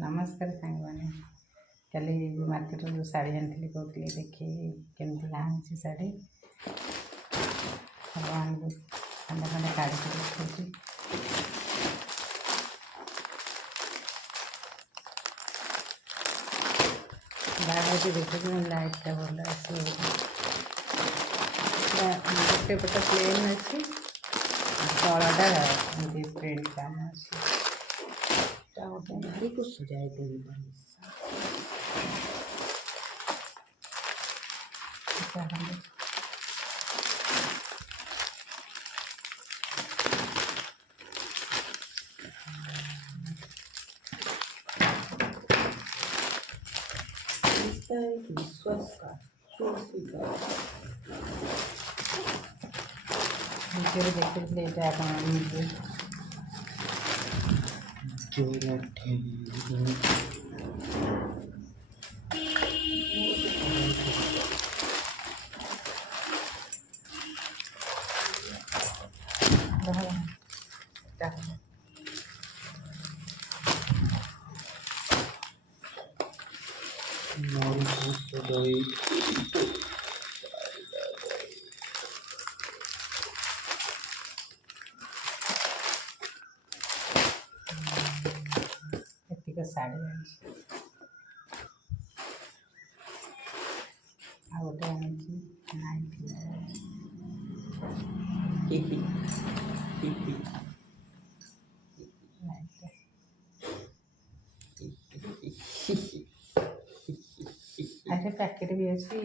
नमस्कार सांग मैंने कल मार्केट जो शाढ़ी आनी कहते देखी केमती आनी शाढ़ी सब आने खंडे खंडे काढ़ी देखी बाहर देखिए लाइटा भल आस गोटे पट प्लेन अच्छी तलटा प्रिंट काम अच्छी गोटे कुछ जाए विश्वास का देखिए साड़ी आ गोटे आनी पैकेट भी अच्छी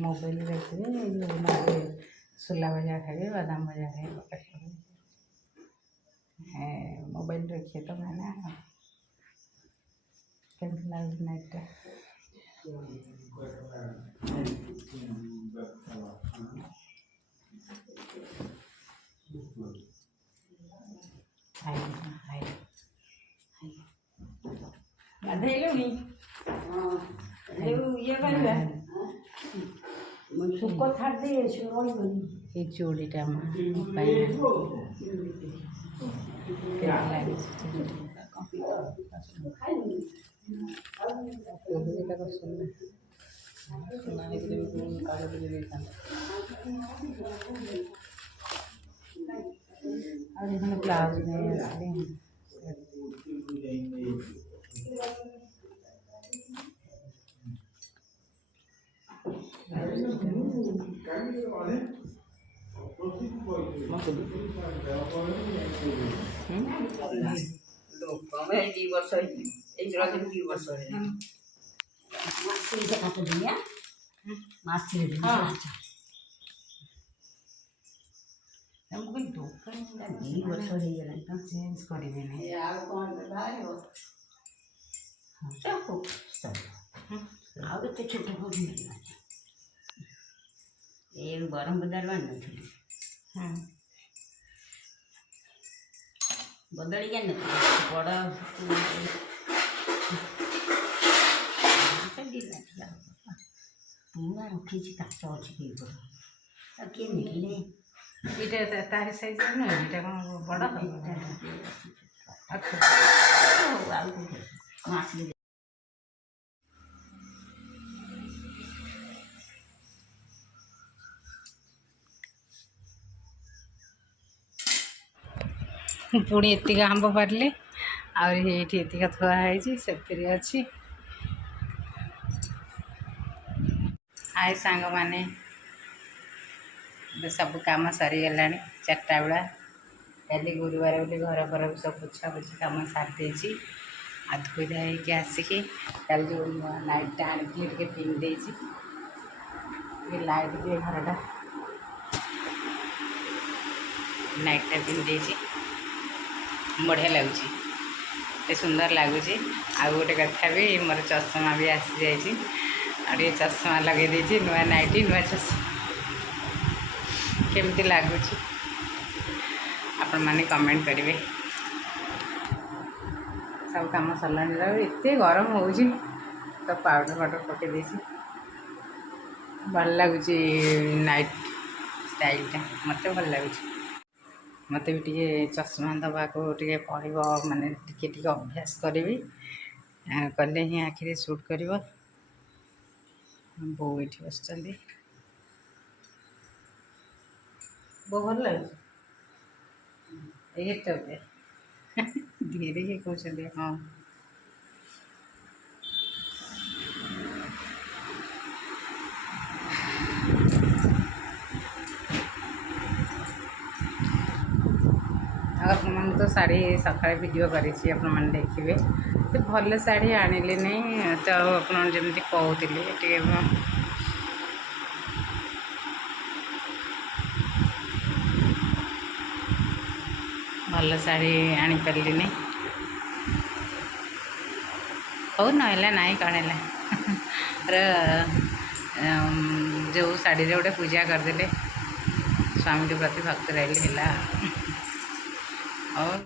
मोबाइल देखिए सोला भजा खाइए बादाम भजा खाइए मोबाइल रखिए तो मैंने कैसे लगे नाइट चूड़ीटा ब्लाउज नहीं चेंज करेंगे छोट गरम बजार बदली क्या बड़ पुआ रखी काच अच्छी किए निकले ये तार साइज नुह ये कौन बड़ पुणी एतिक आंब पारे आठी एतिक थुआई से अच्छी आए सांग माने सब कम सरीगला 4टा बेला कल गुरुवार बोली घर घर सब पोछा पोछी कम सारी धोई धाई आसिकी कल जो लाइटा आनी पिंधे लाइट दिए घरटा लाइटा पिंधे बढ़िया लगुच सुंदर लगुच आ गोटे कथा भी मोर चश्मा भी आसी जाए चश्मा लगे दे नुआ नाइटी नुआ चश्मा केमती लगुच आपण मैंने कमेंट करेंगे सब कम सरला एत गरम हो तो पाउडर पाउडर पकई दे भल लगुच नाइट स्टाइलटा मत भल लगुच मत भी टे चश्मा दबा को टे पड़ो माने टे अभ्यास करी कले ही आखिरी सुट कर बो ये बस बो भल लगे ये धीरे ही कहते हाँ आप तो शाढ़ी सका वीडियो करी देखिए तो भल शाढ़ी आनिले नहीं तो आपमती कहते भल शाढ़ी आनी पारे हो ना ना कौन है जो शाढ़ी गोटे पूजा करदे स्वामी प्रति भक्त रही है और